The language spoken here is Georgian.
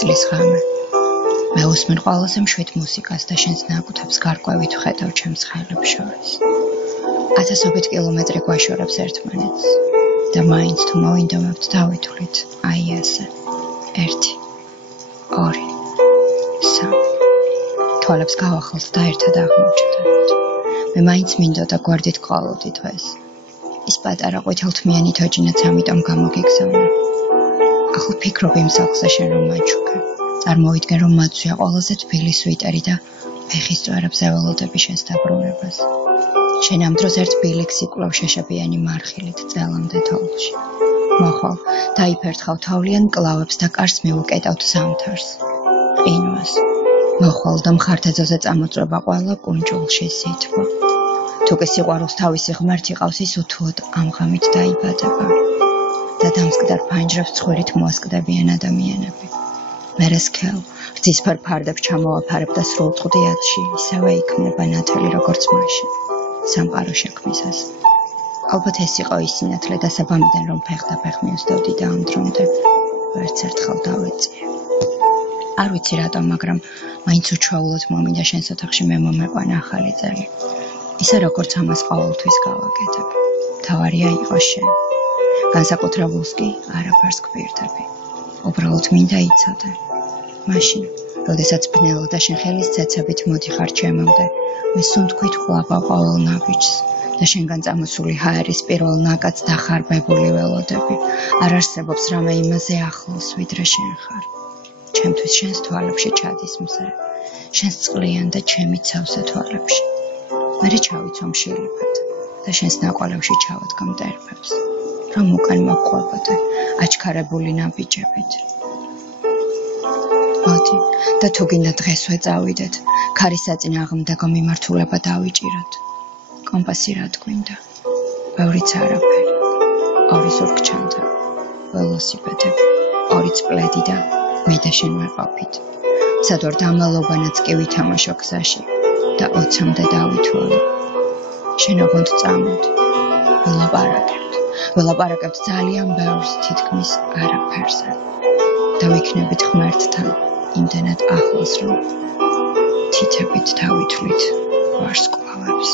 წლის ღამე. მე უსმენ ყველაზე მშვიდ მუსიკას და შენს ნაკუთებს გარკვევით ვხედავ ჩემს ხელებს შორის. ათასობით კილომეტრი გვაშორებს ერთმანეთს და მაინც თუ მოვინდომებთ დავითვლით აი ესე. 1, 2, 3. თვალებს გავახელთ და ერთად აღმოჩნდებით. მე მაინც მინდოდა გვერდით გყოლოდი დღეს. ის პატარა ყვითელთმიანი თოჯინაც ამიტომ გამოგიგზავნა. ახლა ფიქრობ იმ სახლზე შენ რომ მაჩუქე. წარმოვიდგენ რომ მათვია ყველაზე თბილი სვიტერი და ფეხის წვერებზე ველოდები შენს დაბრუნებას. შენ ამ დროს ერთ ბილიქს იკვლევ შეშებიანი მარხილით წელამდე თოვლში. მოხვალ, დაიფერთხავ თავლიან მკლავებს და კარს მივუკეტავთ ზამთარს. ყინვას. მოხვალ და მხარდაძოზე წამოწვება ყველა კუნჭულში სითბო. თუ კი სიყვარულს თავისი ღმერთი ყავს, ის უთუოდ ამ ღამით დაიბადება. და დამსკდარ ფანჯრებს ცხვირით მოასკდებიან ადამიანები. მერე სქელ, რძისფერ ფარდებს ჩამოაფარებ და სრულ წვდიათში ისევე იქმნება ნათელი როგორც მაშინ, სამყარო შექმნისას. ალბათ ეს იყო ის სინათლე და საბამიდან რომ ფეხ მივსდევდი და ამ დრომდე ვერც ერთხელ დავეწიე. არ ვიცი რატომ, მაგრამ მაინც უჩვეულოდ მომინდა შენს ოთახში მე მომეყვანა ახალი წელი. ისე როგორც ამას ყოველთვის გავაკეთებ. თავარია იყო შენ. განსაკუთრებულს კი არაფერს გვპირდები. უბრალოდ მინდა იცოდე. მაშინ, როდესაც ბნელა და შენ ხელის ცეცებით მოდიხარ ჩემამდე, მე სუნთქვით ვყლაპავ ყოველ ნაბიჯს და შენგან წამოსული ჰაერის პირველ ნაკადს დახარბებული ველოდები. არ არსებობს რამე იმაზე ახლოს, ვიდრე შენ ხარ. ჩემთვის შენს თვალებში ჩადის მზე, შენს წყლიან და ჩემი ცავსე თვალებში. მერე ჩავიცვამ შილიფად და შენს ნაკვალევში ჩავადგა მტერფებს, რომ უკან მოვყვებოდე აჩქარებული ნაბიჯებით. მოდი და თუ გინდა დღესვე წავიდეთ, ქარის საწინააღმდეგო მიმართულება დავიჭიროთ. კომპასი რა გვინდა? ბევრიც არაფერი. 2 ზურგჩანთა, ველოსიპედები, 2 წვლედი და მე და შენ ვეყავით. მცადვარ დამალობანაც კი ვითამაშო გზაში და 20-მდე დავითვალე. შენ ოღონდ წამოდი. ველაპარაკებთ ძალიან ბევრს, თითქმის არაფერზე. და ვიქნებით ღმერთთან იმდენად ახლოს, რომ თითებით დავითვლით ვარსკვლავებს.